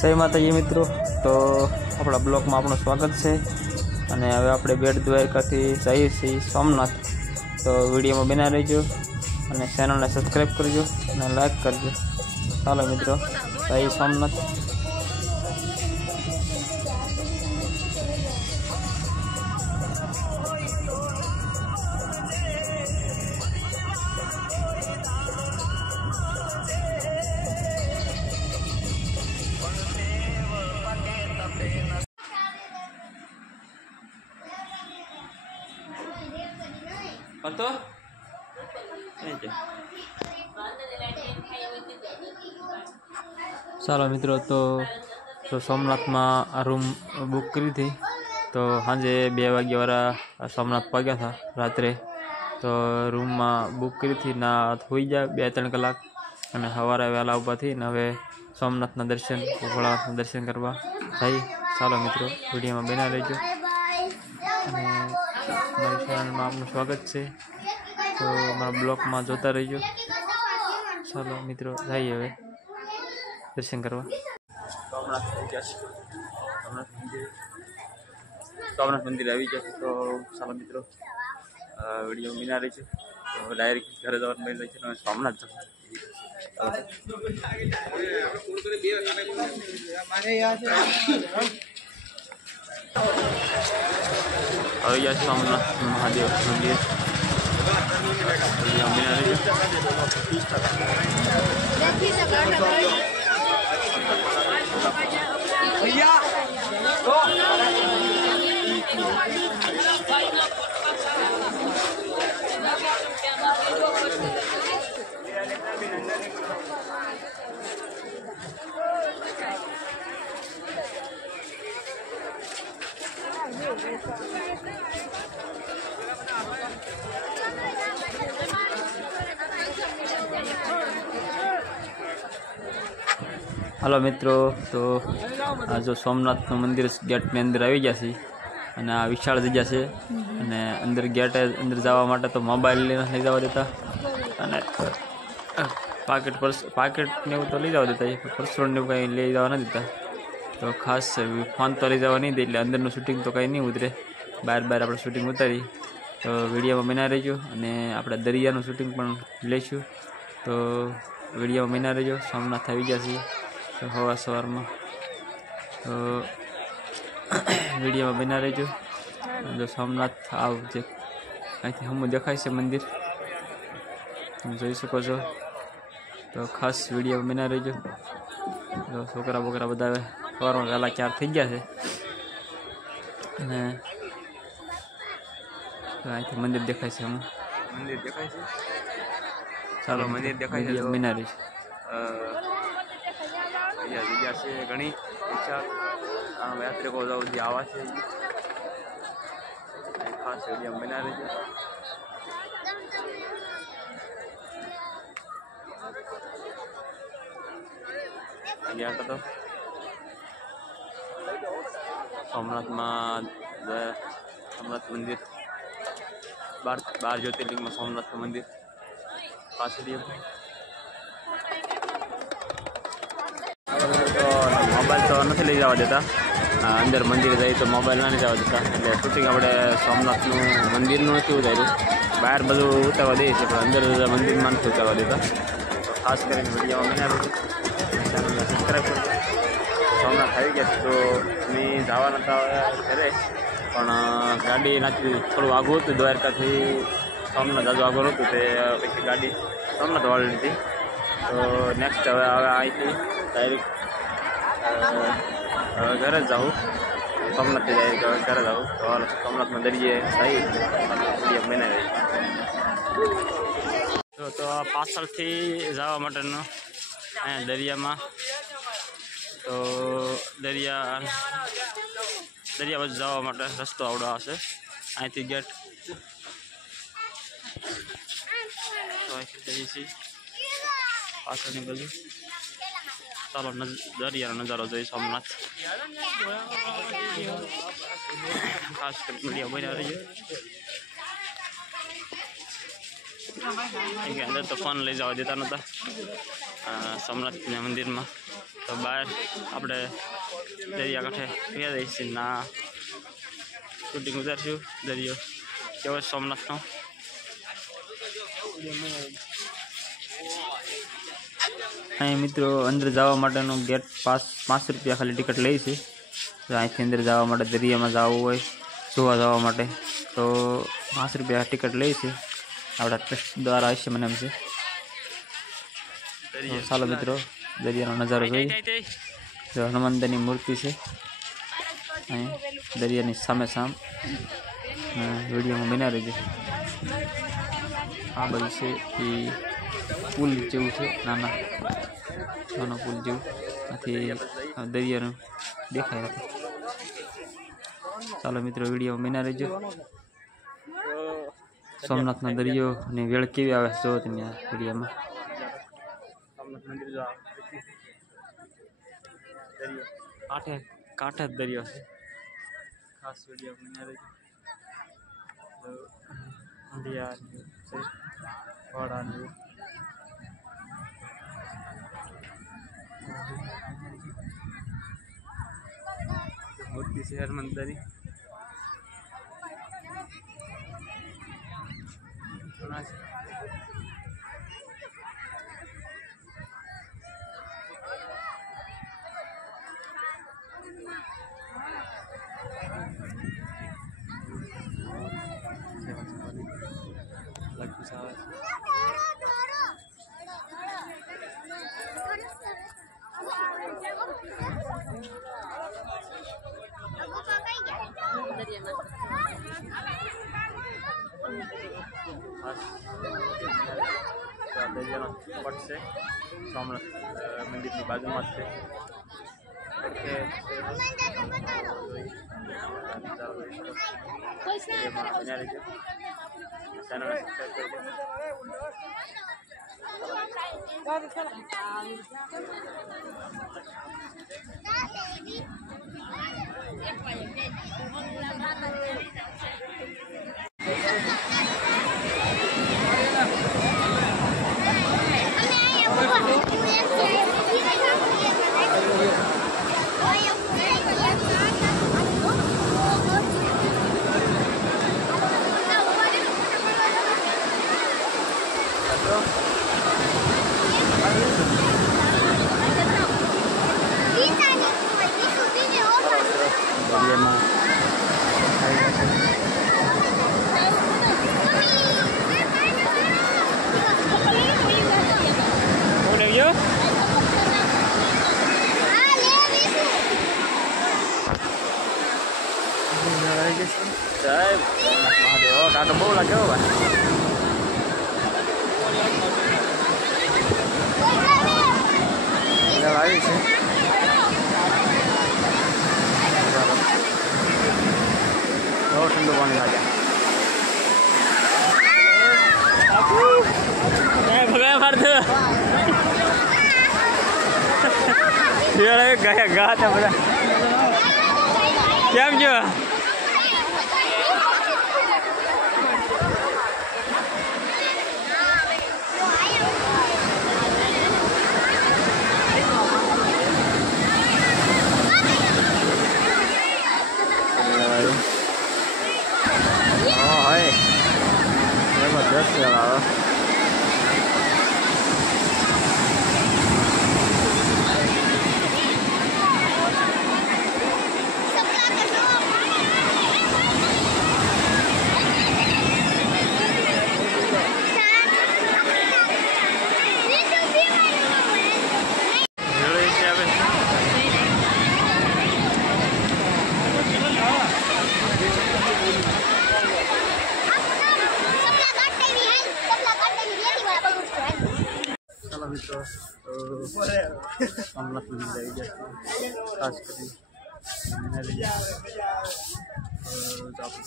જય માતાજી મિત્રો, તો આપણા બ્લોગમાં આપણું સ્વાગત છે. અને હવે આપણે બેટ દ્વારકાથી જઈએ છીએ સોમનાથ. તો વિડીયોમાં બના રહેજો અને ચેનલને સબસ્ક્રાઈબ કરજો અને લાઈક કરજો. ચાલો મિત્રો, જય સોમનાથ. Betul? ચાલો મિત્રો, તો સોમનાથમાં આ રૂમ બુક કરી હતી. તો સાંજે 2 વાગ્યાવાળા સોમનાથ પગ્યા હતા રાત્રે. તો રૂમમાં બુક કરી હતી ના હોઈ જાય 2-3 કલાક, અને સવારે વહેલા ઊભા થઈને હવે સોમનાથના દર્શન, ભોળાનાથના દર્શન કરવા જઈ. ચાલો મિત્રો, વિડીયોમાં બના રહેજો અને મારી ચેનલમાં આપનું સ્વાગત છે. તો મારા બ્લોગમાં જોતા રહેજો. ચાલો મિત્રો, જઈએ હવે દર્શન કરવા. સોમનાથ મંદિર આવી જશે. તો ચાલો મિત્રો, વિડીયો બના રહી છે. તો ડાયરેક્ટ ઘરે જવાનું મળી રહી છે. તમે સોમનાથ જશો. આવી ગયા સોમનાથ મહાદેવ મંદિર. હાલો મિત્રો, તો આ જો સોમનાથનું મંદિર ગેટની અંદર આવી જશે. અને આ વિશાળ જગ્યા છે. અને અંદર ગેટે અંદર જવા માટે તો મોબાઈલ લઈ જવા દેતા, અને પાકેટને એવું તો લઈ જવા દેતા, પર્સોને એવું કંઈ લઈ જવા ન દેતા. તો ખાસ ફોન તો લઈ જવા નહીં દે, એટલે અંદરનું શૂટિંગ તો કંઈ નહીં ઉતરે. બહાર આપણે શૂટિંગ ઉતારી. તો વિડીયોમાં બના રહેજો. અને આપણે દરિયાનું શૂટિંગ પણ લઈશું. તો વિડીયોમાં બના રહેજો. સોમનાથ આવી ગયા છીએ તો સવારમાં. તો વિડીયોમાં બના રહેજો. જો સોમનાથ આવ જે અહીંથી હમું દેખાય છે મંદિર, તમે જોઈ શકો છો. તો ખાસ વિડીયોમાં બના રહેજો. જો છોકરા બોકરા બધા સવારમાં વહેલા 4 થઈ ગયા છે. અને અહીંથી મંદિર દેખાય છે. હમું મંદિર દેખાય છે. ચાલો, મંદિર દેખાય છે. બના રહીશ. જગ્યા છે ઘણી વિચાર યાત્રિકો જે આવા છે. ખાસ વિડીયો બના રહેજો. ગયા તો સોમનાથમાં સોમનાથ મંદિર 12 જ્યોતિર્લિંગમાં સોમનાથનું મંદિર. ખાસ વિડીયો. મોબાઈલ તો નથી લઈ જવા દેતા. અંદર મંદિર જાય તો મોબાઈલ ના લઈ જવા દેતા. એટલે શૂટિંગ આપણે સોમનાથનું મંદિરનું નથી ઉતાર્યું. બહાર બધું ઉતારવા દે છે, પણ અંદર મંદિરમાં નથી ઉતારવા દેતા. તો ખાસ કરીને વિડીયોમાં બના રહેજો. ચેનલને સબસ્ક્રાઈબ કરજો. સોમનાથ આવી ગયા છે. તો મેં જવાના હતા ઘરે, પણ ગાડી નાખી થોડું આગું હતું. દ્વારકાથી સોમનાથ જાજુ આગળ હતું. તે પછી ગાડી સોમનાથ વાળી લીધી. તો નેક્સ્ટ હવે અહીંથી ડાયરેક્ટ ઘરે જ જાઉં. સોમનાથથી ડાયરેક્ટ હવે ઘરે જાઉં. તો સોમનાથમાં દરિયે જઈ વિડીયો બનાવી. તો પાછળથી જવા માટેનો અહીંયા દરિયામાં, તો દરિયા બાજુ જવા માટે રસ્તો આવડો હશે. અહીંથી ગેટ જઈએ છીએ પાછળની બાજુ. ચાલો, દરિયાનો નજારો જોઈ સોમનાથ. ખાસ કરીને વિડીયો બના રહીએ. अंदर तो फोन लई जावा देता नता सोमनाथ मंदिर में। तो बहार आपणे दरिया कांठे गया जईशे ना शूटिंग उतारशुं दरियो केवो सोमनाथ नो। अँ मित्रों अंदर जावा माटेनो गेट पास 5 रुपया खाली टिकट ले छे। तो अहींथी अंदर जावा माटे दरिया में जावुं होय जोवा जावा माटे तो 5 रुपया टिकट ले छे। आपड़ा ट्रस्ट द्वारा आश्य मनाम छे। तो चालो मित्रों दरियानो नजारो जोईए। जो हनुमानदानी मूर्ति छे दरियानी सामे साम वीडियो में बना रहीजो। आ बाजू छे ए पुल जेवुं छे नाना नानो पुल जेवुं आथी दरियानो देखाय छे। चालो मित्रों वीडियो में बना रहीजो। सोमनाथ ना दरियो ने वेळ केवी आवे जो तमे आ वीडियो में। सोमनाथ मंदिर जो दरियो कांठे कांठे दरियो छे। खास वीडियो बना रहीजो। तो इंडिया से घोड़ा ने मूर्ति से हनुमानदानी सोमनाथ मंदिर की बाजू में टाटो बहु लगे हो बहुत ठंडू पानी लगे भगा मार दो गया गा था बड़ा क्या जो जबरदस्त लगा मित्रों सोमनाथ मंदिर आई गया खास कर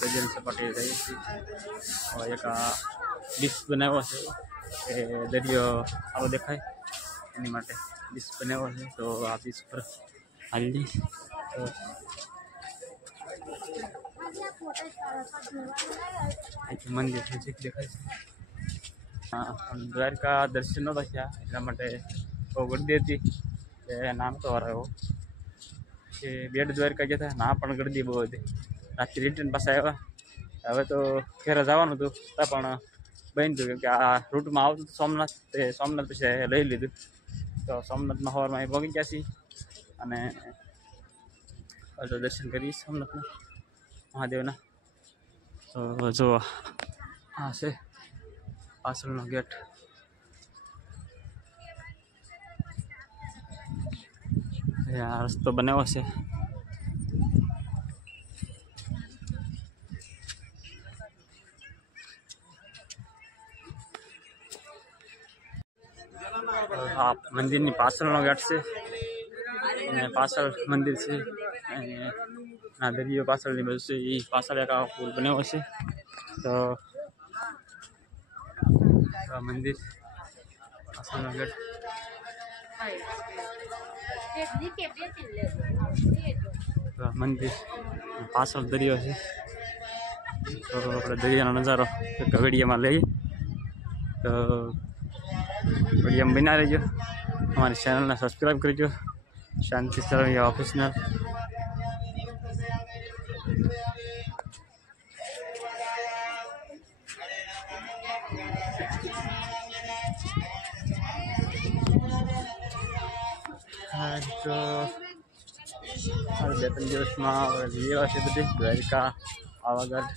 गजल सपाटी रही थी और एक डिश बनाव्यो छे दरियो सारो देखाय एनी माटे डिश बनाव्यो छे। तो आ डिश पर हाली तो मंदिर नजीक देखाय छे। દ્વારકા દર્શન નહોતા થયા એટલા માટે બહુ ગરદી હતી એ નામ તો હરાયો કે બેટ દ્વારકા ગયા હતા ના પણ ગરદી બહુ હતી રાત્રે રિટર્ન પાછા આવ્યા હવે તો ઘરે જવાનું હતું પણ બન્યું હતું કેમ કે આ રૂટમાં આવતું હતું સોમનાથ તે સોમનાથ પછી લઈ લીધું તો સોમનાથમાં સવારમાં અહીં પહોંચી ગયા છીએ અને દર્શન કરીએ સોમનાથના મહાદેવના તો જો આ છે પાછળનો ગેટ આ રસ્તો બનાવ્યો છે આ મંદિરની પાછળનો ગેટ છે અને પાછળ મંદિર છે અને આ દરિયો પાછળની બાજુ છે એ પાછળ એક આ પુલ બનાવ્યો છે તો મંદિર પાછળનો ગેટ મંદિર પાછળ દરિયો છે તો આપણે દરિયાનો નજારો વિડીયોમાં લઈએ તો વિડીયોમાં બના રહેજો અમારી ચેનલને સબસ્ક્રાઈબ કરજો શાંતિ સરવૈયા ઓફિશનલ તો 2-3 દિવસમાં જઈએ છે બધી દ્વારકા પાવાગઢ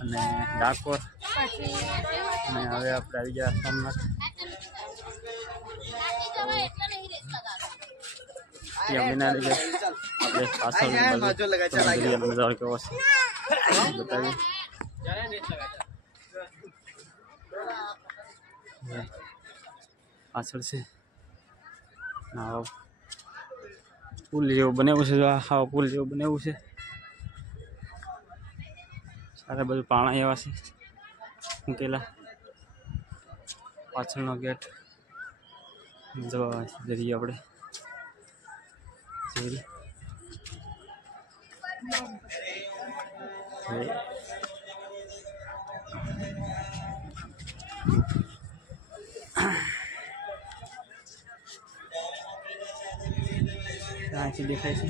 અને ડાકોર અને હવે આપણે આવી ગયા સોમનાથ ત્યાં બના રહીએ આપણે પાછળ નજારો કેવો છે બતાવીએ પાછળ છે પુલ જેવું બનાવ્યું છે આવા પુલ જેવું બનાવ્યું છે સારા બધું પાણા એવા છે મૂકેલા પાછળનો ગેટ જવા જઈએ આપણે અહીંથી દેખાય છે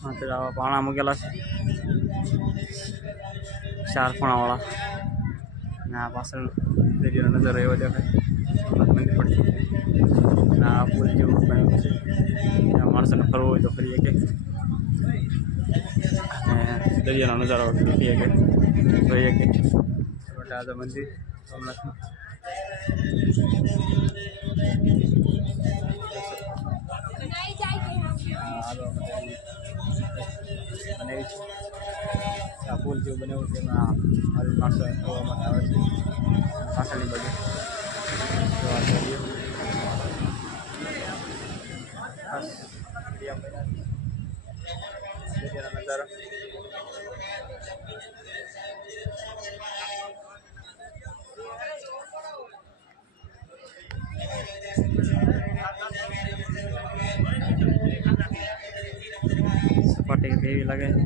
હા તો આવા પાણા મૂકેલા છે 4 ખૂણાવાળા અને આ પાછળ દરિયાનો નજારો એવો દેખાય મંદિર પડી આ પુલ જેવું બન્યું છે ત્યાં માણસોને ફરવું હોય તો ફરી શકે અને દરિયાનો નજારો દેખી શકે જોઈ શકે આ તો મંદિર સોમનાથનું બનાવી છે આ પુલ જેવું બનાવ્યું છે એમાં માણસો ફરવા માટે આવે છે પાછળની બાજુ નજારો સપાટી કેવી લાગે છે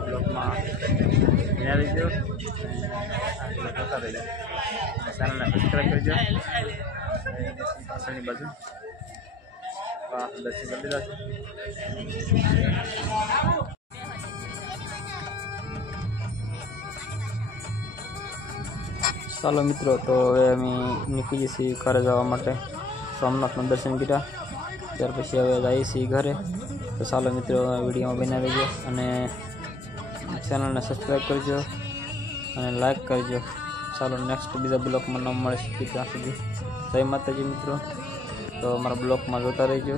બ્લોગમાં રહીજો જોતા રહીજો ચેનલને સબસ્ક્રાઈબ કરજો પાછળની બાજુ દર્શન કરી લીધા છે ચાલો મિત્રો તો હવે અમે નીકળીએ છીએ ઘરે જવા માટે સોમનાથના દર્શન કર્યા ત્યાર પછી હવે જઈએ છીએ ઘરે તો ચાલો મિત્રો વિડીયોમાં બનાવી દેજો અને ચેનલને સબસ્ક્રાઈબ કરજો અને લાઈક કરજો ચાલો નેક્સ્ટ બીજા બ્લોગમાં ન મળે શીખી ત્યાં સુધી જય માતાજી મિત્રો તો અમારા બ્લોગમાં જોતા રહેજો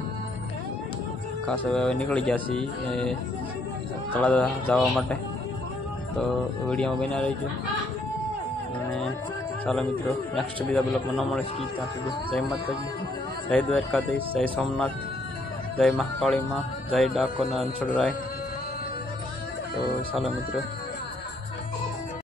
ખાસ હવે નીકળી ગયા છીએ તળાજા જવા માટે તો વિડીયોમાં બન્યા રહેજો અને ચાલો મિત્રો નેક્સ્ટ બીજા બ્લોગમાં ન મળે શીખી ત્યાં સુધી જય માતાજી જય દ્વારકાધીશ જય સોમનાથ જય મહાકાળીમાં, જય ડાકોરના અંછળરાય. તો ચાલો મિત્રો